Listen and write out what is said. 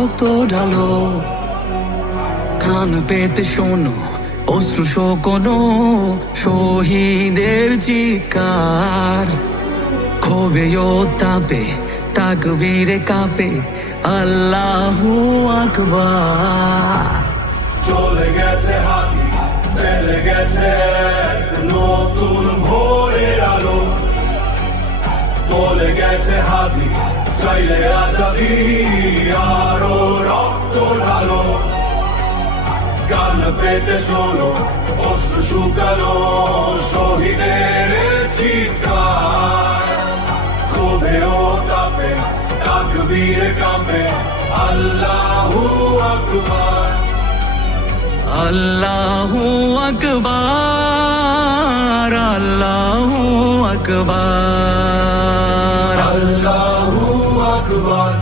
রক্ত ঢালো, কান পেতে শোনো অশ্রু শোকনো শহীদের চিৎকার। ক্ষোভে ও তাপে তাকবীরে কাঁপে আল্লাহু আকবার। চলে গেছে হাতি, চলে গেছে এক নতুন ভোরের আলো। চলে গেছে হাতি, চাইলে আজাদি আরো রক্ত ঢালো। কান পেতে শোনো অশ্রু শুকানো শহীদের চিৎকার। ক্ষোভে ও তাপে তাকবীরে কাঁপে আল্লাহু আকবার। আল্লাহু আকবার, আল্লাহু আকবার, আল্লাহু আকবার।